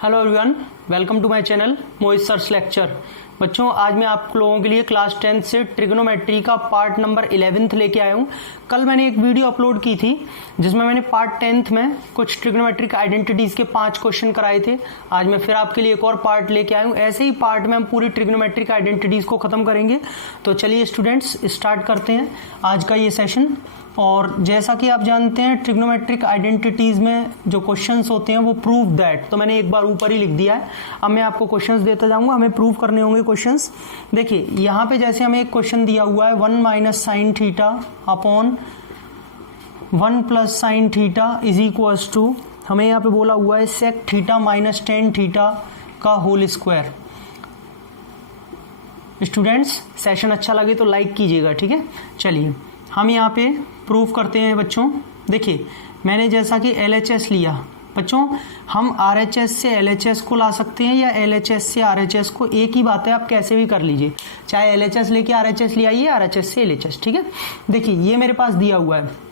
Hello everyone, welcome to my channel Mohit sir's lecture. बच्चों, आज मैं आप लोगों के लिए क्लास 10th से ट्रिग्नोमेट्री का पार्ट नंबर 11th लेके आया हूँ। कल मैंने एक वीडियो अपलोड की थी जिसमें मैंने पार्ट 10th में कुछ ट्रिग्नोमेट्रिक आइडेंटिटीज़ के 5 क्वेश्चन कराए थे। आज मैं फिर आपके लिए एक और पार्ट लेके आया हूँ। ऐसे ही पार्ट में हम पूरी ट्रिग्नोमेट्रिक आइडेंटिटीज़ को ख़त्म करेंगे। तो चलिए स्टूडेंट्स, स्टार्ट करते हैं आज का ये सेशन। और जैसा कि आप जानते हैं, ट्रिग्नोमेट्रिक आइडेंटिटीज़ में जो क्वेश्चंस होते हैं वो प्रूव दैट, तो मैंने एक बार ऊपर ही लिख दिया है। अब मैं आपको क्वेश्चंस देता जाऊंगा, हमें प्रूव करने होंगे क्वेश्चंस। देखिए यहाँ पे जैसे हमें एक क्वेश्चन दिया हुआ है 1 minus sine theta upon 1 plus sine theta is equals to, हमें यहाँ पे बोला हुआ है sec theta minus tan theta का होल स्क्वायर। स्टूडेंट्स, सेशन अच्छा लगे तो लाइक कीजिएगा, ठीक है। चलिए हम यहाँ पे प्रूफ करते हैं बच्चों। देखिए मैंने जैसा कि LHS लिया, बच्चों हम RHS से LHS को ला सकते हैं या LHS से RHS को, एक ही बात है, आप कैसे भी कर लीजिए। चाहे LHS लेके RHS ले आइए, RHS से LHS, ठीक है। देखिए ये मेरे पास दिया हुआ है।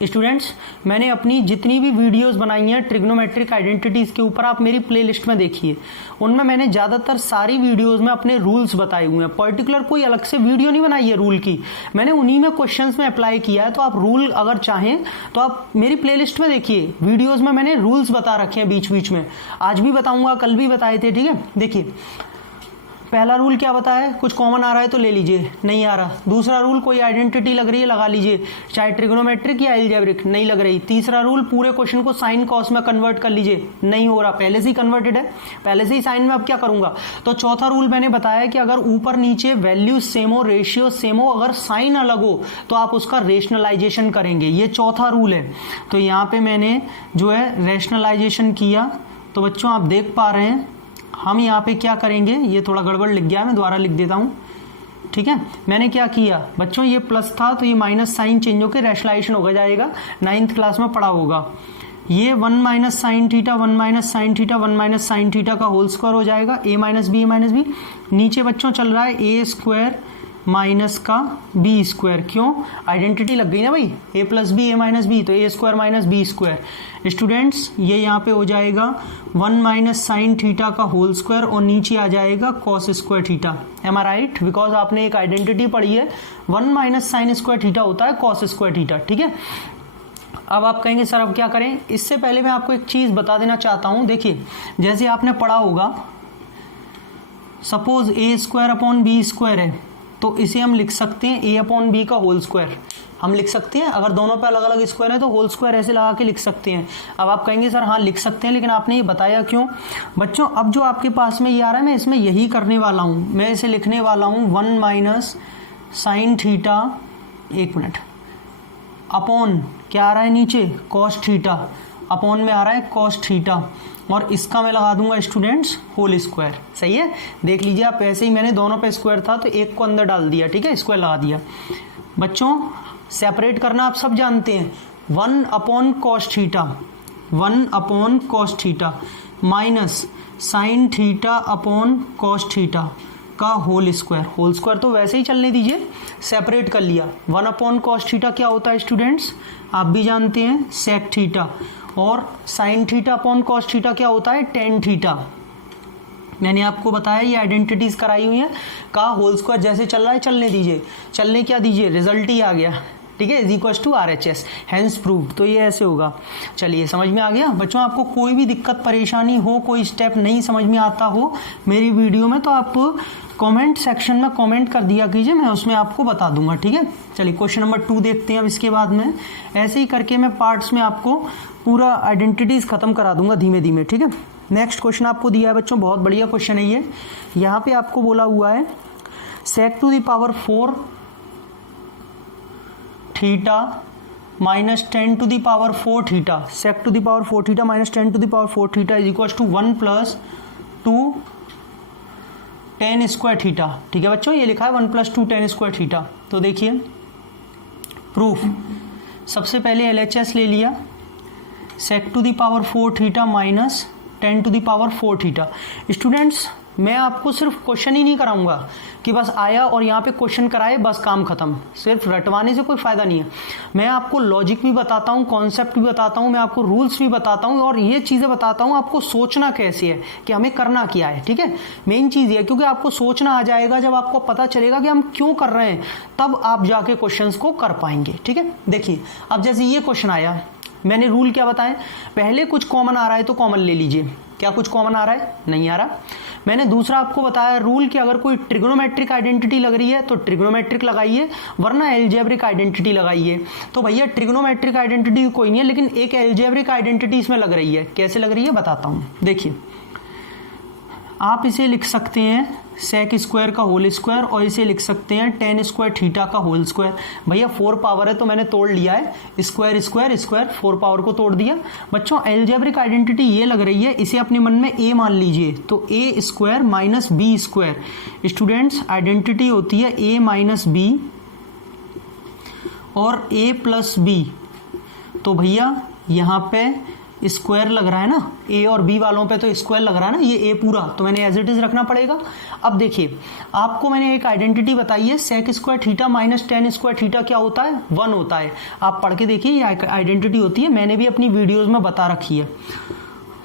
स्टूडेंट्स, मैंने अपनी जितनी भी वीडियोस बनाई हैं ट्रिग्नोमेट्रिक आइडेंटिटीज़ के ऊपर, आप मेरी प्लेलिस्ट में देखिए, उनमें मैंने ज़्यादातर सारी वीडियोस में अपने रूल्स बताए हुए हैं। पर्टिकुलर कोई अलग से वीडियो नहीं बनाई है रूल की, मैंने उन्हीं में क्वेश्चंस में अप्लाई किया है। तो आप रूल अगर चाहें तो आप मेरी प्लेलिस्ट में देखिए, वीडियोज़ में मैंने रूल्स बता रखे हैं बीच बीच में, आज भी बताऊँगा, कल भी बताए थे, ठीक है। देखिए पहला रूल क्या बताया, कुछ कॉमन आ रहा है तो ले लीजिए, नहीं आ रहा। दूसरा रूल, कोई आइडेंटिटी लग रही है लगा लीजिए, चाहे ट्रिग्नोमेट्रिक या एल्जेब्रिक, नहीं लग रही। तीसरा रूल, पूरे क्वेश्चन को साइन कॉस में कन्वर्ट कर लीजिए, नहीं हो रहा, पहले से ही कन्वर्टेड है, पहले से ही साइन में, अब क्या करूंगा। तो चौथा रूल मैंने बताया कि अगर ऊपर नीचे वैल्यू सेम हो, रेशियो सेम हो, अगर साइन अलग हो तो आप उसका रेशनलाइजेशन करेंगे, ये चौथा रूल है। तो यहाँ पे मैंने जो है रेशनलाइजेशन किया। तो बच्चों आप देख पा रहे हैं हम यहाँ पे क्या करेंगे, ये थोड़ा गड़बड़ लिख गया, मैं दोबारा लिख देता हूँ, ठीक है। मैंने क्या किया बच्चों, ये प्लस था तो ये माइनस साइन चेंज होकर रेशनलाइजेशन हो जाएगा, 9th क्लास में पढ़ा होगा। ये 1 minus sine theta 1 minus sine theta 1 minus sine theta का होल स्क्वायर हो जाएगा, a माइनस बी। नीचे बच्चों चल रहा है ए स्क्वायर माइनस का बी स्क्वायर, क्यों, आइडेंटिटी लग गई ना भाई, a plus B, a minus B, तो A square minus B square. Students ये यहाँ पे हो जाएगा 1 माइनस साइन थीटा का होल स्क्वायर और नीचे आ जाएगा cos square theta. Am I right? Because आपने एक आइडेंटिटी पढ़ी है, 1 माइनस साइन स्क्वायर थीटा होता है कॉस स्क्वायर थीटा, ठीक है। अब आप कहेंगे सर अब क्या करें, इससे पहले मैं आपको एक चीज बता देना चाहता हूं। देखिए जैसे आपने पढ़ा होगा, सपोज ए स्क्वायर अपॉन बी स्क्वायर है, तो इसे हम लिख सकते हैं a अपॉन बी का होल स्क्वायर, हम लिख सकते हैं। अगर दोनों पे अलग अलग स्क्वायर है तो होल स्क्वायर ऐसे लगा के लिख सकते हैं। अब आप कहेंगे सर हाँ लिख सकते हैं, लेकिन आपने ये बताया क्यों। बच्चों अब जो आपके पास में ये आ रहा है, मैं इसमें यही करने वाला हूँ, मैं इसे लिखने वाला हूँ 1 माइनस साइन थीटा, एक मिनट, अपॉन क्या आ रहा है नीचे, कॉस थीटा, अपॉन में आ रहा है कॉस थीटा, और इसका मैं लगा दूंगा स्टूडेंट्स होल स्क्वायर। सही है, देख लीजिए आप, ऐसे ही मैंने दोनों पे स्क्वायर था तो एक को अंदर डाल दिया, ठीक है, स्क्वायर लगा दिया। बच्चों सेपरेट करना आप सब जानते हैं, 1 upon cos theta, 1 upon cos theta minus sine theta upon cos theta का होल स्क्वायर। होल स्क्वायर तो वैसे ही चलने दीजिए, सेपरेट कर लिया। 1 अपॉन कॉस थीटा क्या होता है स्टूडेंट्स, आप भी जानते हैं, सेक थीटा, और sign theta upon cos theta क्या होता है, टेन थीटा। मैंने आपको बताया ये आइडेंटिटीज कराई हुई है, का होल स्क्वायर जैसे चल रहा है चलने दीजिए, चलने क्या दीजिए, रिजल्ट ही आ गया, ठीक है, is equals to RHS, hence prove. तो ये ऐसे होगा। चलिए समझ में आ गया बच्चों। आपको कोई भी दिक्कत परेशानी हो, कोई स्टेप नहीं समझ में आता हो मेरी वीडियो में, तो आप कमेंट सेक्शन में कमेंट कर दिया कीजिए, मैं उसमें आपको बता दूंगा, ठीक है। चलिए क्वेश्चन नंबर 2 देखते हैं। अब इसके बाद में ऐसे ही करके मैं पार्ट्स में आपको पूरा आइडेंटिटीज खत्म करा दूंगा धीमे धीमे, ठीक है। नेक्स्ट क्वेश्चन आपको दिया है बच्चों, बहुत बढ़िया क्वेश्चन है ये। यहाँ पे आपको बोला हुआ है sec to the power 4 theta minus 10 to the power 4 theta, sec to the power 4 theta minus 10 to the power 4 theta is equal to 1 plus 2 10 square theta, ठीक है बच्चों, ये लिखा है 1 प्लस 2 10 स्क्वायर थीटा। तो देखिए प्रूफ, सबसे पहले LHS ले लिया, sec to the power 4 theta minus 10 to the power 4 theta. Students मैं आपको सिर्फ क्वेश्चन ही नहीं कराऊंगा कि बस आया और यहाँ पे क्वेश्चन कराए बस काम खत्म, सिर्फ रटवाने से कोई फायदा नहीं है। मैं आपको लॉजिक भी बताता हूँ, कॉन्सेप्ट भी बताता हूँ, मैं आपको रूल्स भी बताता हूँ और ये चीज़ें बताता हूँ आपको सोचना कैसे है कि हमें करना क्या है। ठीक है, मेन चीज़ ये है, क्योंकि आपको सोचना आ जाएगा जब आपको पता चलेगा कि हम क्यों कर रहे हैं, तब आप जाके क्वेश्चंस को कर पाएंगे। ठीक है, देखिए अब जैसे ये क्वेश्चन आया, मैंने रूल क्या बताया, पहले कुछ कॉमन आ रहा है तो कॉमन ले लीजिए। क्या कुछ कॉमन आ रहा है? नहीं आ रहा। मैंने दूसरा आपको बताया रूल कि अगर कोई ट्रिग्नोमेट्रिक आइडेंटिटी लग रही है तो ट्रिग्नोमेट्रिक लगाइए, वरना एल्जेब्रिक आइडेंटिटी लगाइए। तो भैया ट्रिग्नोमेट्रिक आइडेंटिटी कोई नहीं है, लेकिन एक एल्जेब्रिक आइडेंटिटी इसमें लग रही है। कैसे लग रही है बताता हूं। देखिए आप इसे लिख सकते हैं सेक स्क्वायर का होल स्क्वायर और इसे लिख सकते हैं टेन स्क्वायर थीटा का होल स्क्वायर। भैया 4 पावर है तो मैंने तोड़ लिया है, स्क्वायर स्क्वायर स्क्वायर 4 पावर को तोड़ दिया। बच्चों एल्जेब्रिक आइडेंटिटी ये लग रही है, इसे अपने मन में ए मान लीजिए, तो A square minus B square. Students identity होती है ए माइनस बी और ए प्लस बी। तो भैया यहाँ पे स्क्वायर लग रहा है ना, ए और बी वालों पे तो स्क्वायर लग रहा है ना, ये ए पूरा, तो मैंने एज इट इज रखना पड़ेगा। अब देखिए आपको मैंने एक आइडेंटिटी बताई है, sec square theta minus tan square theta क्या होता है? 1 होता है। आप पढ़ के देखिए, ये आइडेंटिटी होती है, मैंने भी अपनी वीडियोज में बता रखी है।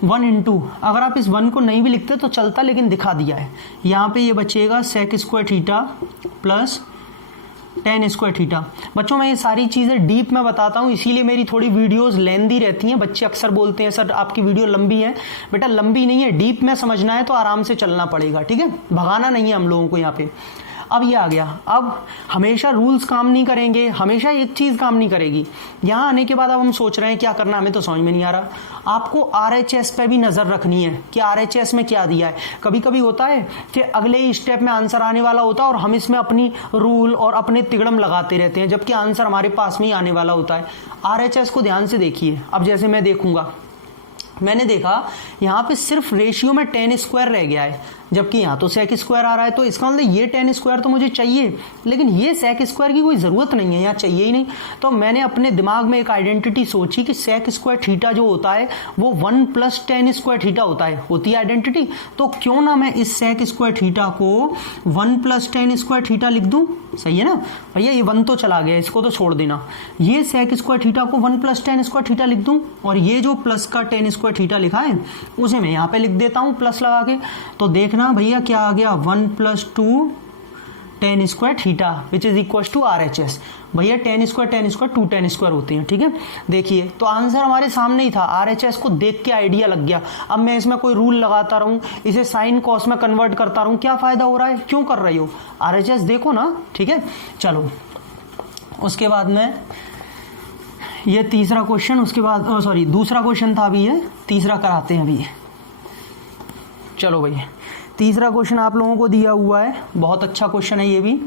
1 इंटू, अगर आप इस 1 को नहीं भी लिखते तो चलता, लेकिन दिखा दिया है। यहाँ पे ये बचेगा sec square theta plus tan square theta. बच्चों मैं ये सारी चीज़ें डीप में बताता हूँ, इसीलिए मेरी थोड़ी वीडियोस लेंदी रहती हैं। बच्चे अक्सर बोलते हैं सर आपकी वीडियो लंबी है। बेटा लंबी नहीं है, डीप में समझना है तो आराम से चलना पड़ेगा। ठीक है, भगाना नहीं है हम लोगों को यहाँ पे। अब ये आ गया, अब हमेशा रूल्स काम नहीं करेंगे, हमेशा एक चीज़ काम नहीं करेगी। यहाँ आने के बाद अब हम सोच रहे हैं क्या करना, हमें तो समझ में नहीं आ रहा। आपको RHS पे भी नज़र रखनी है कि RHS में क्या दिया है। कभी कभी होता है कि अगले ही स्टेप में आंसर आने वाला होता है और हम इसमें अपनी रूल और अपने तिगड़म लगाते रहते हैं, जबकि आंसर हमारे पास में ही आने वाला होता है। RHS को ध्यान से देखिए। अब जैसे मैं देखूंगा, मैंने देखा यहाँ पे सिर्फ रेशियो में 10 स्क्वायर रह गया है, जबकि यहाँ तो सेक स्क्वायर आ रहा है, तो इसका मतलब ये 10 स्क्वायर तो मुझे चाहिए, लेकिन ये सेक स्क्वायर की कोई ज़रूरत नहीं है, यहाँ चाहिए ही नहीं। तो मैंने अपने दिमाग में एक आइडेंटिटी सोची कि सेक स्क्वायर थीटा जो होता है वो 1 प्लस 10 स्क्वायर थीटा होता है, होती है आइडेंटिटी। तो क्यों ना मैं इस सेक स्क्वायर थीटा को 1 प्लस 10 स्क्वायर थीटा लिख दूँ। सही है ना भैया, ये 1 तो चला गया, इसको तो छोड़ देना। ये सेक स्क्वायर थीटा को 1 प्लस 10 स्क्वायर थीटा लिख दूँ, और ये जो प्लस का 10 स्क्वायर थीटा लिखा है उसे मैं यहाँ पे लिख देता हूँ प्लस लगा के। तो देखना भैया क्या आ गया, 1 plus 2 10 square theta which is equal to RHS। भैया 10 स्क्वायर 2 10 स्क्वायर होते हैं। ठीक है, देखिए तो आंसर हमारे सामने ही था, RHS को देख के आइडिया लग गया। अब मैं इसमें कोई रूल लगाता रहूं, इसे साइन कॉस में कन्वर्ट करता रहूं, क्या फायदा हो रहा है? क्यों कर रही हो? RHS देखो ना। ठीक है, चलो उसके बाद में ये तीसरा क्वेश्चन, उसके बाद सॉरी दूसरा क्वेश्चन था, अभी ये तीसरा कराते हैं अभी। चलो भैया तीसरा क्वेश्चन आप लोगों को दिया हुआ है, बहुत अच्छा क्वेश्चन है ये भी।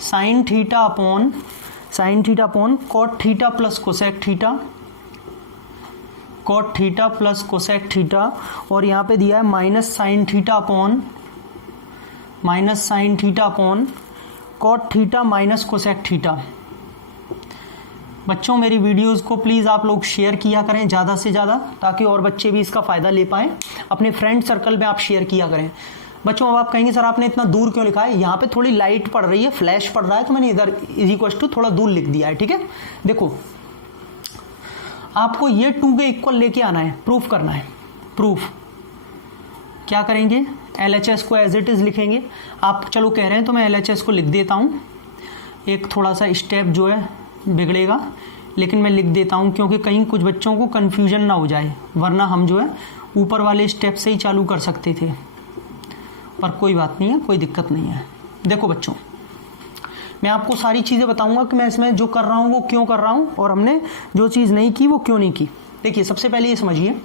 Sine theta upon cot theta plus cosec theta, cot theta plus cosec theta, और यहाँ पे दिया है minus sine theta upon cot theta minus cosec theta. बच्चों मेरी वीडियोस को प्लीज़ आप लोग शेयर किया करें ज़्यादा से ज़्यादा, ताकि और बच्चे भी इसका फ़ायदा ले पाएँ। अपने फ्रेंड सर्कल में आप शेयर किया करें। बच्चों अब आप कहेंगे सर आपने इतना दूर क्यों लिखा है? यहाँ पे थोड़ी लाइट पड़ रही है, फ्लैश पड़ रहा है, तो मैंने इधर इज इक्वल टू थोड़ा दूर लिख दिया है। ठीक है, देखो आपको ये 2 के इक्वल लेके आना है, प्रूफ करना है। प्रूफ क्या करेंगे? LHS को एज इट इज़ लिखेंगे। आप चलो कह रहे हैं तो मैं LHS को लिख देता हूँ। एक थोड़ा सा स्टेप जो है बिगड़ेगा, लेकिन मैं लिख देता हूँ क्योंकि कहीं कुछ बच्चों को कन्फ्यूजन ना हो जाए, वरना हम जो है ऊपर वाले स्टेप से ही चालू कर सकते थे, पर कोई बात नहीं है, कोई दिक्कत नहीं है। देखो बच्चों मैं आपको सारी चीज़ें बताऊंगा कि मैं इसमें जो कर रहा हूँ वो क्यों कर रहा हूँ, और हमने जो चीज़ नहीं की वो क्यों नहीं की। देखिए सबसे पहले ये समझिए,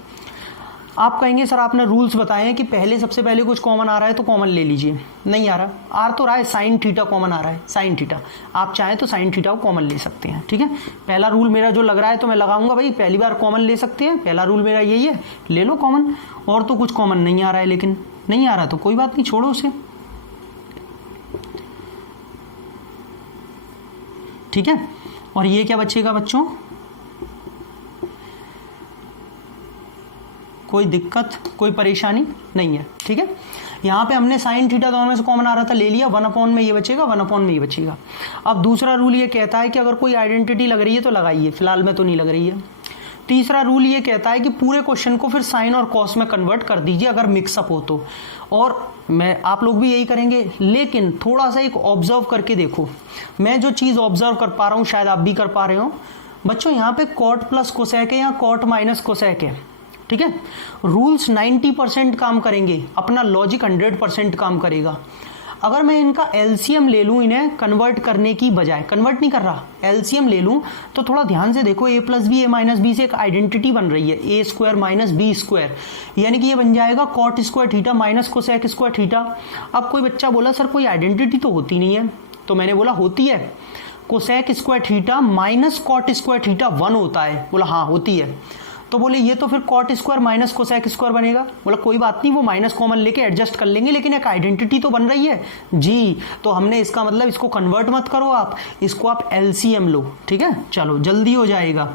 आप कहेंगे सर आपने रूल्स बताए हैं कि पहले सबसे पहले कुछ कॉमन आ रहा है तो कॉमन ले लीजिए। नहीं आ रहा, आ तो रहा है, साइन थीटा कॉमन आ रहा है, साइन थीटा। आप चाहें तो साइन थीटा को कॉमन ले सकते हैं। ठीक है, पहला रूल मेरा जो लग रहा है तो मैं लगाऊंगा भाई, पहली बार कॉमन ले सकते हैं, पहला रूल मेरा यही है, ले लो कॉमन। और तो कुछ कॉमन नहीं आ रहा है, लेकिन नहीं आ रहा तो कोई बात नहीं, छोड़ो उसे। ठीक है, और ये क्या बचेगा बच्चों? कोई दिक्कत कोई परेशानी नहीं है, ठीक है। यहाँ पे हमने साइन थीटा दोनों में से कॉमन आ रहा था, ले लिया, 1 में ये बचेगा, 1 में ये बचेगा। अब दूसरा रूल ये कहता है कि अगर कोई आइडेंटिटी लग रही है तो लगाइए, फिलहाल में तो नहीं लग रही है। तीसरा रूल ये कहता है कि पूरे क्वेश्चन को फिर साइन और कॉस में कन्वर्ट कर दीजिए अगर मिक्सअप हो तो, और मैं आप लोग भी यही करेंगे। लेकिन थोड़ा सा एक ऑब्जर्व करके देखो, मैं जो चीज़ ऑब्जर्व कर पा रहा हूँ शायद आप भी कर पा रहे हो बच्चों, यहाँ पे कॉट प्लस कोसेक है या कॉट माइनस कोसेक है, ठीक है। रूल्स 90% काम करेंगे, अपना लॉजिक 100% काम करेगा। अगर मैं इनका एलसीएम ले लूँ, इन्हें कन्वर्ट करने की बजाय, कन्वर्ट नहीं कर रहा, एलसीएम ले लूँ, तो थोड़ा ध्यान से देखो, a plus B, a minus b से एक आइडेंटिटी बन रही है, a square minus B square, यानी कि ये बन जाएगा cot square theta minus cosec square theta. अब कोई बच्चा बोला सर कोई आइडेंटिटी तो होती नहीं है, तो मैंने बोला होती है, cosec square theta minus cot square theta 1 होता है। बोला हाँ होती है। तो बोले ये तो फिर cot square minus cosec square बनेगा। बोला कोई बात नहीं, वो माइनस कॉमन लेके एडजस्ट कर लेंगे, लेकिन एक आइडेंटिटी तो बन रही है जी। तो हमने इसका मतलब इसको कन्वर्ट मत करो आप, इसको आप एलसीएम लो, ठीक है। चलो जल्दी हो जाएगा।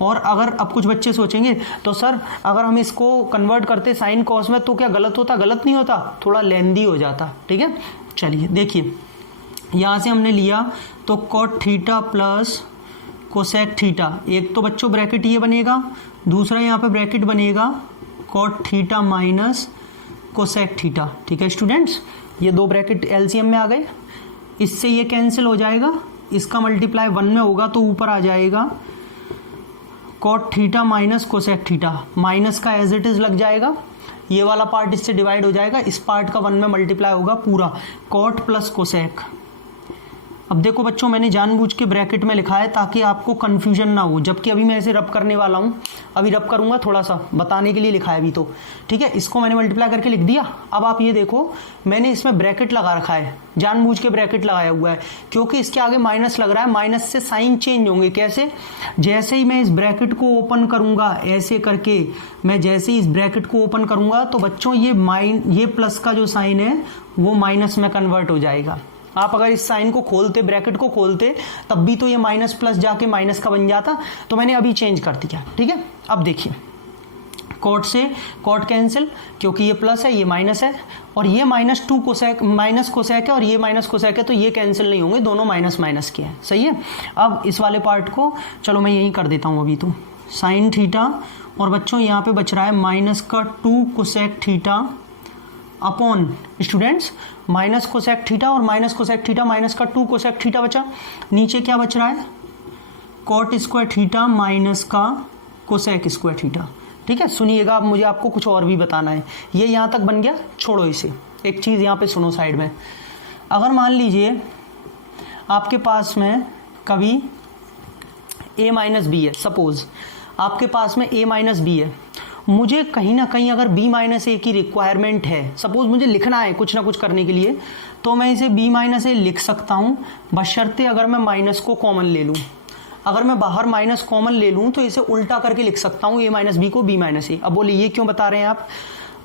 और अगर अब कुछ बच्चे सोचेंगे तो सर अगर हम इसको कन्वर्ट करते साइन कॉस में तो क्या गलत होता? गलत नहीं होता, थोड़ा लेंदी हो जाता, ठीक है। चलिए देखिए, यहाँ से हमने लिया तो cot theta plus cosec theta, एक तो बच्चों ब्रैकेट ये बनेगा, दूसरा यहाँ पे ब्रैकेट बनेगा cot theta minus cosec theta, ठीक है स्टूडेंट्स। ये दो ब्रैकेट एलसीएम में आ गए, इससे ये कैंसिल हो जाएगा, इसका मल्टीप्लाई 1 में होगा तो ऊपर आ जाएगा cot theta minus cosec theta, minus का एज इट इज लग जाएगा, ये वाला पार्ट इससे डिवाइड हो जाएगा, इस पार्ट का 1 में मल्टीप्लाई होगा पूरा, कॉट प्लस कोसेक। अब देखो बच्चों, मैंने जानबूझ के ब्रैकेट में लिखा है ताकि आपको कंफ्यूजन ना हो, जबकि अभी मैं इसे रब करने वाला हूँ, अभी रब करूंगा, थोड़ा सा बताने के लिए लिखा है अभी तो, ठीक है। इसको मैंने मल्टीप्लाई करके लिख दिया। अब आप ये देखो, मैंने इसमें ब्रैकेट लगा रखा है, जानबूझ के ब्रैकेट लगाया हुआ है, क्योंकि इसके आगे माइनस लग रहा है, माइनस से साइन चेंज होंगे। कैसे? जैसे ही मैं इस ब्रैकेट को ओपन करूंगा, ऐसे करके मैं जैसे ही इस ब्रैकेट को ओपन करूंगा तो बच्चों ये प्लस का जो साइन है वो माइनस में कन्वर्ट हो जाएगा। आप अगर इस साइन को खोलते, ब्रैकेट को खोलते, तब भी तो ये माइनस प्लस जाके माइनस का बन जाता, तो मैंने अभी चेंज कर दिया, ठीक है। अब देखिए, कॉट से कॉट कैंसिल, क्योंकि ये प्लस है ये माइनस है, और ये -2 कोसेक माइनस कोसेक है, और ये माइनस कोसेक है, तो ये कैंसिल नहीं होंगे, दोनों माइनस माइनस के हैं, सही है। अब इस वाले पार्ट को चलो मैं यही कर देता हूँ अभी तो, साइन थीटा, और बच्चों यहाँ पे बच रहा है -2 cosec theta upon students minus cosec theta, और minus cosec theta -2 cosec theta बचा। नीचे क्या बच रहा है? कॉट स्क्वायर थीटा माइनस का कोसेक स्क्वायर थीटा, ठीक है। सुनिएगा, अब मुझे आपको कुछ और भी बताना है, ये यहाँ तक बन गया, छोड़ो इसे। एक चीज़ यहाँ पे सुनो साइड में, अगर मान लीजिए आपके पास में कभी a माइनस बी है, सपोज आपके पास में a माइनस बी है, मुझे कहीं ना कहीं अगर b माइनस ए की रिक्वायरमेंट है, सपोज मुझे लिखना है कुछ ना कुछ करने के लिए, तो मैं इसे b माइनस ए लिख सकता हूँ, बशर्ते अगर मैं माइनस को कॉमन ले लूँ। अगर मैं बाहर माइनस कॉमन ले लूँ तो इसे उल्टा करके लिख सकता हूँ, a माइनस बी को b माइनस ए। अब बोले ये क्यों बता रहे हैं आप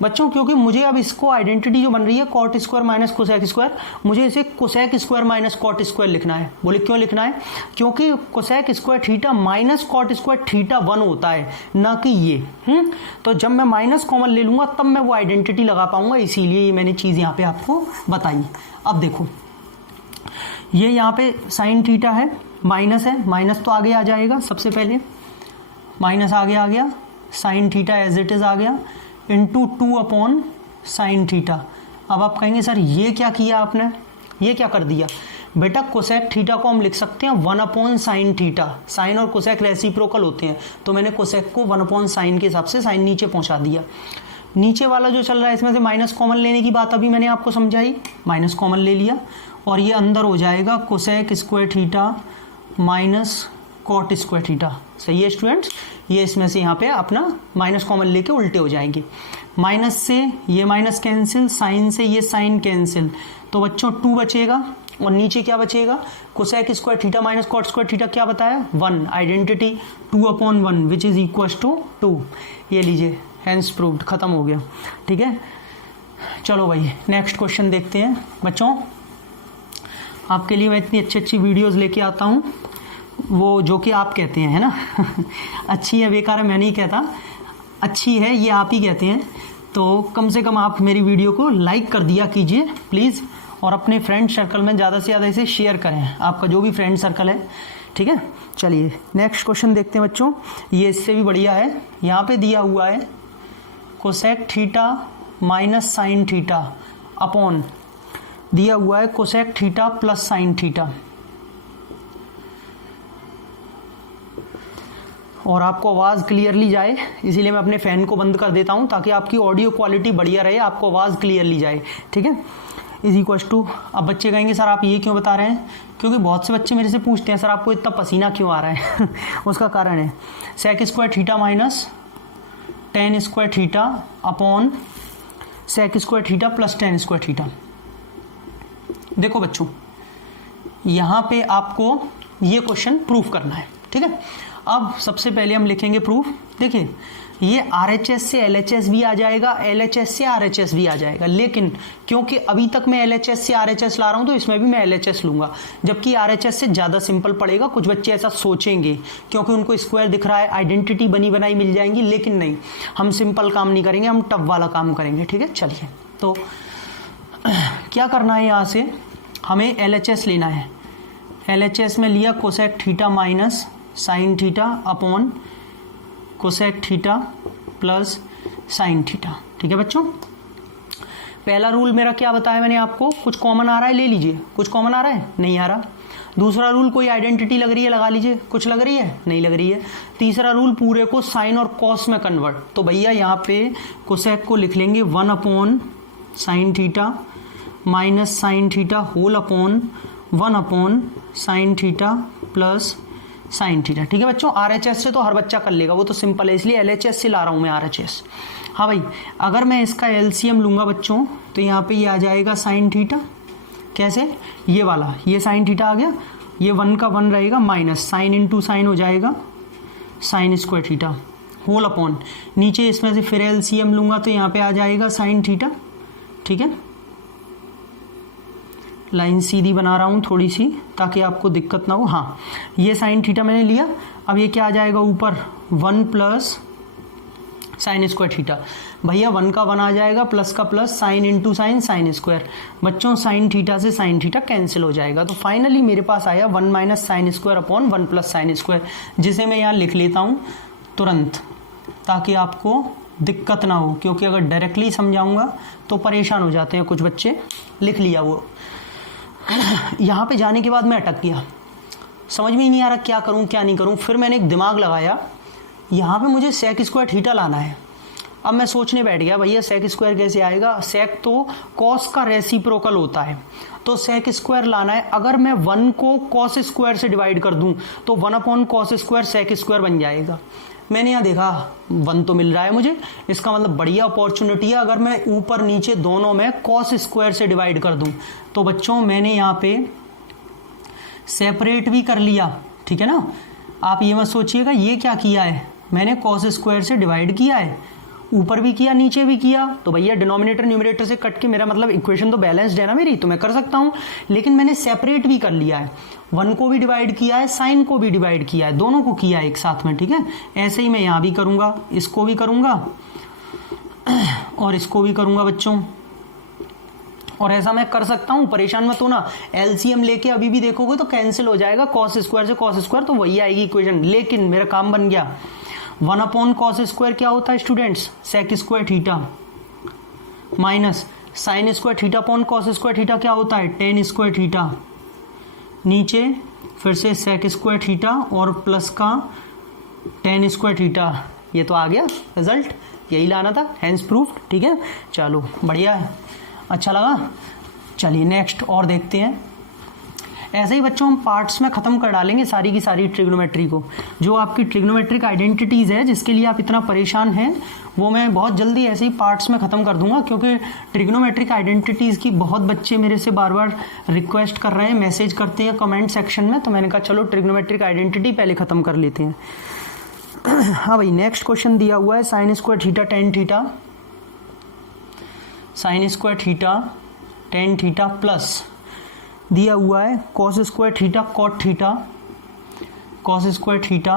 बच्चों? क्योंकि मुझे अब इसको आइडेंटिटी जो बन रही है cot square minus cosec square, मुझे इसे cosec square minus cot square लिखना है। बोले क्यों लिखना है? क्योंकि cosec square theta minus cot square theta 1 होता है, ना कि ये। तो जब मैं माइनस कॉमन ले लूंगा तब मैं वो आइडेंटिटी लगा पाऊंगा, इसीलिए ये मैंने चीज़ यहाँ पे आपको बताई। अब देखो, ये यहाँ पे साइन थीटा है, माइनस है, माइनस तो आगे आ जाएगा, सबसे पहले माइनस आगे आ गया, sine theta as it is आ गया, इंटू 2 अपॉन साइन थीटा। अब आप कहेंगे सर ये क्या किया आपने, ये क्या कर दिया? बेटा कोसेक थीटा को हम लिख सकते हैं 1 अपॉन साइन थीटा, साइन और कोसेक रेसिप्रोकल होते हैं, तो मैंने कोसेक को 1 अपॉन साइन के हिसाब से साइन नीचे पहुंचा दिया। नीचे वाला जो चल रहा है इसमें से माइनस कॉमन लेने की बात अभी मैंने आपको समझाई, माइनस कॉमन ले लिया, और ये अंदर हो जाएगा cosec square theta minus cot square theta. सही है स्टूडेंट्स, ये इसमें से यहाँ पे अपना माइनस कॉमन लेके उल्टे हो जाएंगे, माइनस से ये माइनस कैंसिल, साइन से ये साइन कैंसिल, तो बच्चों 2 बचेगा, और नीचे क्या बचेगा? Cosec square theta minus cot square theta क्या बताया? 1, identity 2 upon 1 which is equal to 2। ये लीजिए, हैंस प्रूव्ड, खत्म हो गया, ठीक है। चलो भाई नेक्स्ट क्वेश्चन देखते हैं बच्चों। आपके लिए मैं इतनी अच्छी अच्छी वीडियोज़ लेके आता हूँ, वो जो कि आप कहते हैं, है ना अच्छी है बेकार है मैं नहीं कहता, अच्छी है ये आप ही कहते हैं, तो कम से कम आप मेरी वीडियो को लाइक कर दिया कीजिए प्लीज़, और अपने फ्रेंड सर्कल में ज़्यादा से ज़्यादा इसे शेयर करें, आपका जो भी फ्रेंड सर्कल है, ठीक है। चलिए नेक्स्ट क्वेश्चन देखते हैं बच्चों, ये इससे भी बढ़िया है। यहाँ पे दिया हुआ है cosec theta minus sine theta upon दिया हुआ है cosec theta plus sine theta, और आपको आवाज़ क्लियरली जाए, इसीलिए मैं अपने फ़ैन को बंद कर देता हूँ ताकि आपकी ऑडियो क्वालिटी बढ़िया रहे, आपको आवाज़ क्लियरली जाए, ठीक है। इज इक्वल टू, अब बच्चे कहेंगे सर आप ये क्यों बता रहे हैं, क्योंकि बहुत से बच्चे मेरे से पूछते हैं सर आपको इतना पसीना क्यों आ रहा है उसका कारण है sec square theta minus tan square theta upon sec square theta plus tan square theta. देखो बच्चों, यहाँ पे आपको ये क्वेश्चन प्रूफ करना है, ठीक है। अब सबसे पहले हम लिखेंगे प्रूफ। देखिए ये RHS से LHS भी आ जाएगा, LHS से RHS भी आ जाएगा, लेकिन क्योंकि अभी तक मैं LHS से RHS ला रहा हूं तो इसमें भी मैं LHS लूंगा, जबकि RHS से ज़्यादा सिंपल पड़ेगा। कुछ बच्चे ऐसा सोचेंगे क्योंकि उनको स्क्वायर दिख रहा है, आइडेंटिटी बनी बनाई मिल जाएंगी, लेकिन नहीं, हम सिंपल काम नहीं करेंगे, हम टफ वाला काम करेंगे, ठीक है। चलिए तो क्या करना है, यहाँ से हमें LHS लेना है। LHS में लिया cosec theta minus sine theta upon cosec theta plus sine theta, ठीक है बच्चों। पहला रूल मेरा क्या बताया मैंने आपको, कुछ कॉमन आ रहा है ले लीजिए, कुछ कॉमन आ रहा है नहीं आ रहा। दूसरा रूल कोई आइडेंटिटी लग रही है लगा लीजिए, कुछ लग रही है नहीं लग रही है। तीसरा रूल पूरे को साइन और कॉस में कन्वर्ट, तो भैया यहाँ पे कोसेक को लिख लेंगे 1 upon sine theta minus sine theta whole upon 1 upon sine theta plus sine theta, ठीक है बच्चों। RHS से तो हर बच्चा कर लेगा, वो तो सिंपल है, इसलिए LHS से ला रहा हूं मैं RHS। हाँ भाई, अगर मैं इसका LCM लूंगा बच्चों तो यहाँ पे ये आ जाएगा साइन थीटा, कैसे, ये वाला, ये साइन थीटा आ गया, ये 1 का 1 रहेगा माइनस साइन इंटू साइन हो जाएगा sine square theta whole upon, नीचे इसमें से फिर LCM लूंगा तो यहाँ पे आ जाएगा साइन थीटा, ठीक है। लाइन सीधी बना रहा हूँ थोड़ी सी ताकि आपको दिक्कत ना हो। हाँ, ये साइन थीटा मैंने लिया, अब ये क्या आ जाएगा ऊपर 1 प्लस साइन स्क्वायर थीटा, भैया 1 का 1 आ जाएगा प्लस का plus sine into sine sine square. बच्चों साइन थीटा से साइन थीटा कैंसिल हो जाएगा, तो फाइनली मेरे पास आया 1 minus sine square upon 1 plus sine square, जिसे मैं यहाँ लिख लेता हूँ तुरंत ताकि आपको दिक्कत ना हो, क्योंकि अगर डायरेक्टली समझाऊंगा तो परेशान हो जाते हैं कुछ बच्चे। लिख लिया वो। यहाँ पे जाने के बाद मैं अटक गया, समझ में ही नहीं आ रहा क्या करूँ क्या नहीं करूँ। फिर मैंने एक दिमाग लगाया, यहाँ पे मुझे सेक स्क्वायर थीटा लाना है। अब मैं सोचने बैठ गया भैया सेक स्क्वायर कैसे आएगा, सेक तो कॉस का रेसिप्रोकल होता है, तो सेक स्क्वायर लाना है। अगर मैं 1 को कॉस स्क्वायर से डिवाइड कर दूं तो 1 upon cos square sec square बन जाएगा। मैंने यहाँ देखा 1 तो मिल रहा है मुझे, इसका मतलब बढ़िया अपॉर्चुनिटी है। अगर मैं ऊपर नीचे दोनों में कॉस स्क्वायर से डिवाइड कर दूं तो बच्चों मैंने यहाँ पे सेपरेट भी कर लिया, ठीक है ना। आप ये मत सोचिएगा ये क्या किया है, मैंने कॉस स्क्वायर से डिवाइड किया है, ऊपर भी किया नीचे भी किया, तो भैया डिनोमिनेटर न्यूमरेटर से कट के मेरा मतलब इक्वेशन तो बैलेंस्ड है ना मेरी, तो मैं कर सकता हूँ। लेकिन मैंने सेपरेट भी कर लिया है, 1 को भी डिवाइड किया है, साइन को भी डिवाइड किया है, दोनों को किया है एक साथ में, ठीक है। ऐसे ही मैं यहाँ भी करूँगा, इसको भी करूँगा और इसको भी करूँगा बच्चों, और ऐसा मैं कर सकता हूँ, परेशान मत होना। LCM लेके अभी भी देखोगे तो कैंसिल हो जाएगा, कॉस स्क्वायर से कॉस स्क्वायर तो वही आएगी इक्वेशन। लेकिन मेरा काम बन गया। 1 अपॉन कॉस स्क्वायर क्या होता है students, sec square theta minus sine square theta upon cos square theta क्या होता है, टेन स्क्वायर थीटा, नीचे फिर से सेक स्क्वायर थीटा और प्लस का टेन स्क्वायर थीटा। ये तो आ गया रिजल्ट, यही लाना था, हैंस प्रूफ, ठीक है। चलो बढ़िया है, अच्छा लगा। चलिए नेक्स्ट और देखते हैं। ऐसे ही बच्चों हम पार्ट्स में ख़त्म कर डालेंगे सारी की सारी ट्रिग्नोमेट्री को। जो आपकी ट्रिग्नोमेट्रिक आइडेंटिटीज़ है जिसके लिए आप इतना परेशान हैं, वो मैं बहुत जल्दी ऐसे ही पार्ट्स में ख़त्म कर दूंगा, क्योंकि ट्रिग्नोमेट्रिक आइडेंटिटीज़ की बहुत बच्चे मेरे से बार बार रिक्वेस्ट कर रहे हैं, मैसेज करते हैं कमेंट सेक्शन में, तो मैंने कहा चलो ट्रिग्नोमेट्रिक आइडेंटिटी पहले ख़त्म कर लेते हैं। हाँ भाई, नेक्स्ट क्वेश्चन दिया हुआ है sine square theta tan theta, sine square theta tan theta plus दिया हुआ है cos square theta cot theta, cos square theta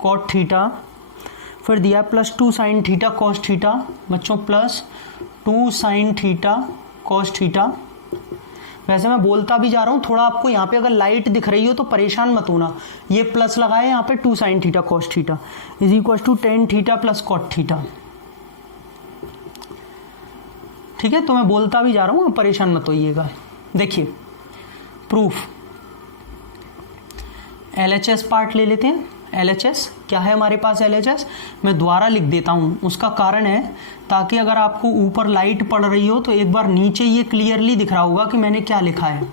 cot theta फिर दिया है plus 2 sine theta cos theta, बच्चों plus 2 sine theta cos theta. वैसे मैं बोलता भी जा रहा हूँ, थोड़ा आपको यहाँ पे अगर लाइट दिख रही हो तो परेशान मत होना, ये प्लस लगाए यहाँ पे 2 sine theta cos theta is equal to tan theta plus cot theta. ठीक है, तो मैं बोलता भी जा रहा हूँ, परेशान मत होइएगा। देखिए प्रूफ, LHS पार्ट ले लेते हैं। LHS क्या है हमारे पास? LHS मैं दोबारा लिख देता हूँ, उसका कारण है ताकि अगर आपको ऊपर लाइट पड़ रही हो तो एक बार नीचे ये क्लियरली दिख रहा होगा कि मैंने क्या लिखा है,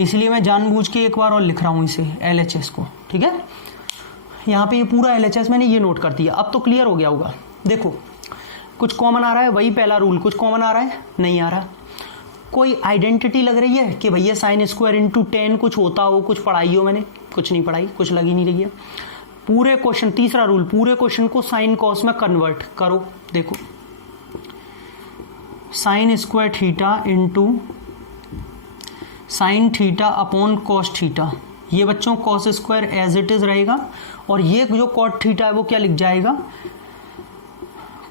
इसलिए मैं जानबूझ के एक बार और लिख रहा हूँ इसे LHS को। ठीक है, यहाँ पे ये पूरा LHS मैंने ये नोट कर दिया, अब तो क्लियर हो गया होगा। देखो कुछ कॉमन आ रहा है, वही पहला रूल, कुछ कॉमन आ रहा है? नहीं आ रहा। कोई आइडेंटिटी लग रही है कि भैया साइन स्क्वायर इंटू 10 कुछ होता हो, कुछ पढ़ाई हो? मैंने कुछ नहीं पढ़ाई, कुछ लग ही नहीं रही है। पूरे क्वेश्चन, तीसरा रूल, पूरे क्वेश्चन को साइन कॉस में कन्वर्ट करो। देखो sine square theta into sine theta upon cos theta, ये बच्चों cos square as it is रहेगा, और ये जो कॉट थीटा है वो क्या लिख जाएगा?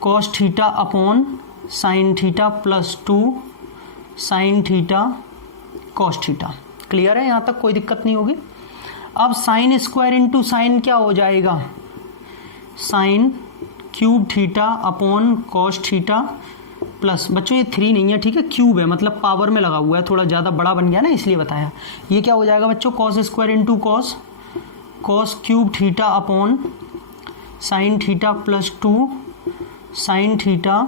Cos theta upon sine theta plus 2 sine theta cos theta. Clear है, यहाँ तक कोई दिक्कत नहीं होगी। अब साइन स्क्वायर इंटू साइन क्या हो जाएगा? Sine cube theta upon cos theta plus, बच्चों ये 3 नहीं है, ठीक है, क्यूब है, मतलब पावर में लगा हुआ है, थोड़ा ज़्यादा बड़ा बन गया ना इसलिए बताया। ये क्या हो जाएगा बच्चों? Cos square into cos, cos cube theta upon sine theta plus 2 sine theta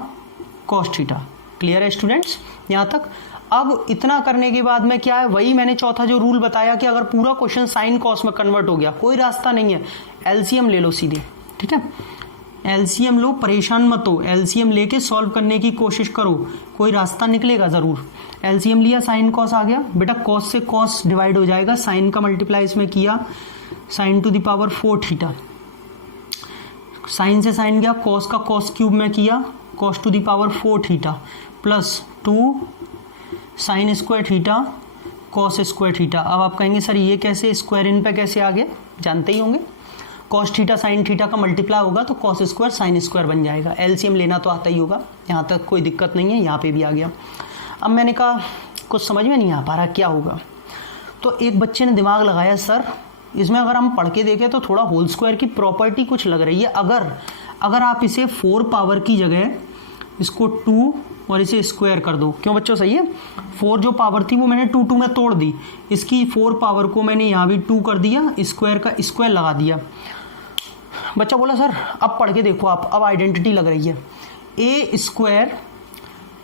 cos theta. Clear है स्टूडेंट्स यहाँ तक? अब इतना करने के बाद में क्या है, वही मैंने चौथा जो रूल बताया कि अगर पूरा क्वेश्चन साइन कॉस में कन्वर्ट हो गया, कोई रास्ता नहीं है, एलसीएम ले लो सीधे। ठीक है, एलसीएम लो, परेशान मत हो, एलसीएम लेके सॉल्व करने की कोशिश करो, कोई रास्ता निकलेगा जरूर। एलसीएम लिया, साइन कॉस आ गया बेटा, कॉस से कॉस डिवाइड हो जाएगा, साइन का मल्टीप्लाई इसमें किया, sine to the power 4 theta, sine से साइन गया, कॉस का कॉस क्यूब में किया, cos to the power 4 theta plus 2 sine square theta cos square theta. अब आप कहेंगे सर ये कैसे, स्क्वायर इन पे कैसे आ गए? जानते ही होंगे, कॉस थीटा साइन थीटा का मल्टीप्लाई होगा तो कॉस स्क्वायर साइन स्क्वायर बन जाएगा। एलसीएम लेना तो आता ही होगा, यहाँ तक कोई दिक्कत नहीं है, यहाँ पे भी आ गया। अब मैंने कहा कुछ समझ में नहीं आ पा रहा क्या होगा, तो एक बच्चे ने दिमाग लगाया, सर इसमें अगर हम पढ़ के देखें तो थोड़ा होल स्क्वायर की प्रॉपर्टी कुछ लग रही है। अगर आप इसे 4 पावर की जगह इसको 2 और इसे स्क्वायर कर दो, क्यों बच्चों? सही है, 4 जो पावर थी वो मैंने 2 में तोड़ दी, इसकी 4 पावर को मैंने यहाँ भी 2 कर दिया, स्क्वायर का स्क्वायर लगा दिया। बच्चा बोला सर अब पढ़ के देखो आप, अब आइडेंटिटी लग रही है, A square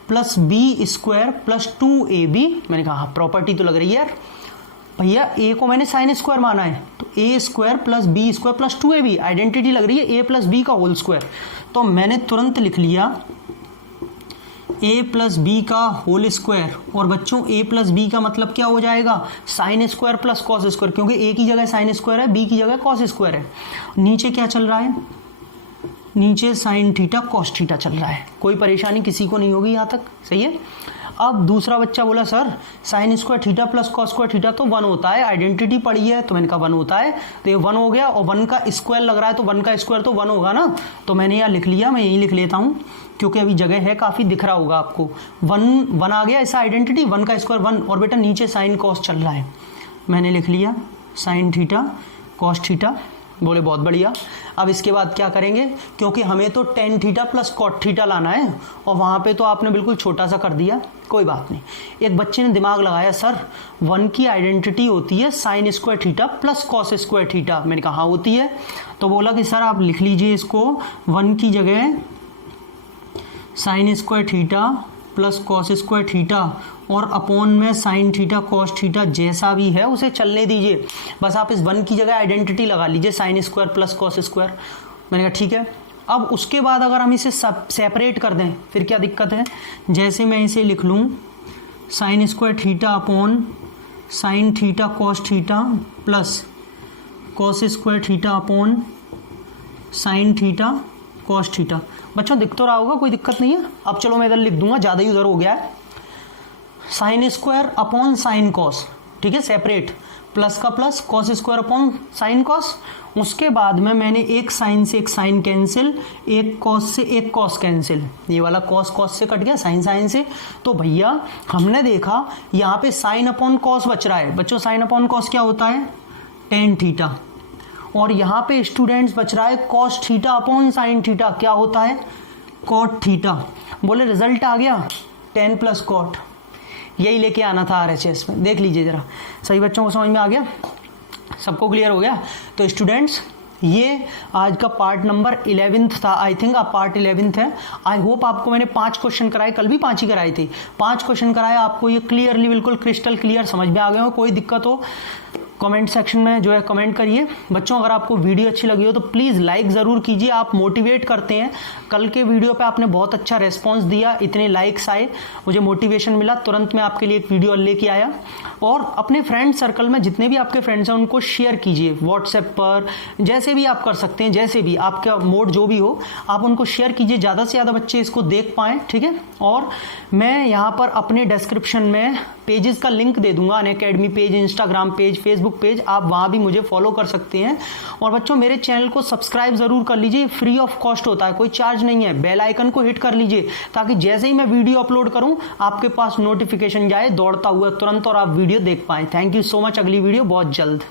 plus B square plus 2ab। मैंने कहा हाँ प्रॉपर्टी तो लग रही है यार, भैया ए को मैंने साइन स्क्वायर माना है, तो A square plus B square plus 2ab, identity लग रही है ए प्लस बी का होल स्क्वायर। तो मैंने तुरंत लिख लिया ए प्लस बी का होल स्क्वायर, और बच्चों ए प्लस बी का मतलब क्या हो जाएगा? Sine square plus cos square, क्योंकि ए की जगह साइन स्क्वायर है, बी की जगह कॉस स्क्वायर है। नीचे क्या चल रहा है? नीचे साइन थीटा कॉस थीटा चल रहा है, कोई परेशानी किसी को नहीं होगी यहाँ तक, सही है। अब दूसरा बच्चा बोला sir sign square theta plus cos square theta तो 1 होता है, आइडेंटिटी पढ़ी है, तो मैंने कहा 1 होता है, तो ये 1 हो गया, और 1 का स्क्वायर लग रहा है तो 1 का स्क्वायर तो 1 होगा ना, तो मैंने यहाँ लिख लिया, मैं यही लिख लेता हूँ क्योंकि अभी जगह है काफ़ी, दिख रहा होगा आपको, 1 आ गया ऐसा आइडेंटिटी, 1 का स्क्वायर 1, और बेटा नीचे साइन कॉस चल रहा है, मैंने लिख लिया साइन थीटा कॉस थीटा। बोले बहुत बढ़िया। अब इसके बाद क्या करेंगे, क्योंकि हमें तो tan theta plus cot theta लाना है, और वहाँ पे तो आपने बिल्कुल छोटा सा कर दिया, कोई बात नहीं। एक बच्चे ने दिमाग लगाया, सर 1 की आइडेंटिटी होती है sine square theta plus cos square theta. मैंने कहा हाँ होती है, तो बोला कि सर आप लिख लीजिए इसको 1 की जगह sign square theta plus cos square theta, और अपॉन में साइन थीटा कॉस थीटा, जैसा भी है उसे चलने दीजिए, बस आप इस 1 की जगह आइडेंटिटी लगा लीजिए sine square plus cos square. मैंने कहा ठीक है। अब उसके बाद अगर हम इसे सेपरेट कर दें फिर क्या दिक्कत है, जैसे मैं इसे लिख लूँ sign square theta upon sine theta cos theta plus cos square theta upon sine theta cos theta. बच्चों दिख तो रहा होगा, कोई दिक्कत नहीं है। अब चलो मैं इधर लिख दूंगा, ज़्यादा ही उधर हो गया है, sine square upon sine cos, ठीक है सेपरेट, प्लस का plus cos square upon sine cos, उसके बाद में मैंने एक साइन से एक साइन कैंसिल, एक कॉस से एक कॉस कैंसिल, ये वाला कॉस कॉस से कट गया, साइन साइन से। तो भैया हमने देखा यहाँ पे साइन अपॉन कॉस बच रहा है। बच्चों साइन अपॉन कॉस क्या होता है? Tan theta. और यहाँ पे स्टूडेंट्स बच रहा है cos theta upon sine theta, क्या होता है? Cot theta. बोले रिजल्ट आ गया 10 प्लस कॉट, यही लेके आना था RHS में। देख लीजिए जरा, सही बच्चों को समझ में आ गया? सबको क्लियर हो गया? तो स्टूडेंट्स ये आज का पार्ट नंबर 11 था, आई थिंक आप पार्ट 11 है। आई होप आपको मैंने 5 क्वेश्चन कराए, कल भी 5 ही कराए थे, 5 क्वेश्चन कराए, आपको ये क्लियरली बिल्कुल क्रिस्टल क्लियर समझ में आ गए हो। कोई दिक्कत हो कमेंट सेक्शन में जो है कमेंट करिए। बच्चों अगर आपको वीडियो अच्छी लगी हो तो प्लीज़ लाइक ज़रूर कीजिए, आप मोटिवेट करते हैं। कल के वीडियो पे आपने बहुत अच्छा रेस्पॉन्स दिया, इतने लाइक्स आए, मुझे मोटिवेशन मिला, तुरंत मैं आपके लिए एक वीडियो लेके आया। और अपने फ्रेंड सर्कल में जितने भी आपके फ्रेंड्स हैं उनको शेयर कीजिए, व्हाट्सएप पर, जैसे भी आप कर सकते हैं, जैसे भी आपका मोड जो भी हो आप उनको शेयर कीजिए, ज़्यादा से ज़्यादा बच्चे इसको देख पाएँ, ठीक है। और मैं यहाँ पर अपने डिस्क्रिप्शन में पेजेस का लिंक दे दूंगा, Unacademy page, Instagram page, Facebook page, आप वहाँ भी मुझे फॉलो कर सकते हैं। और बच्चों मेरे चैनल को सब्सक्राइब ज़रूर कर लीजिए, फ्री ऑफ कॉस्ट होता है, कोई चार्ज नहीं है। बेल आइकन को हिट कर लीजिए ताकि जैसे ही मैं वीडियो अपलोड करूँ आपके पास नोटिफिकेशन जाए दौड़ता हुआ तुरंत और आप वीडियो देख पाएँ। थैंक यू सो मच, अगली वीडियो बहुत जल्द।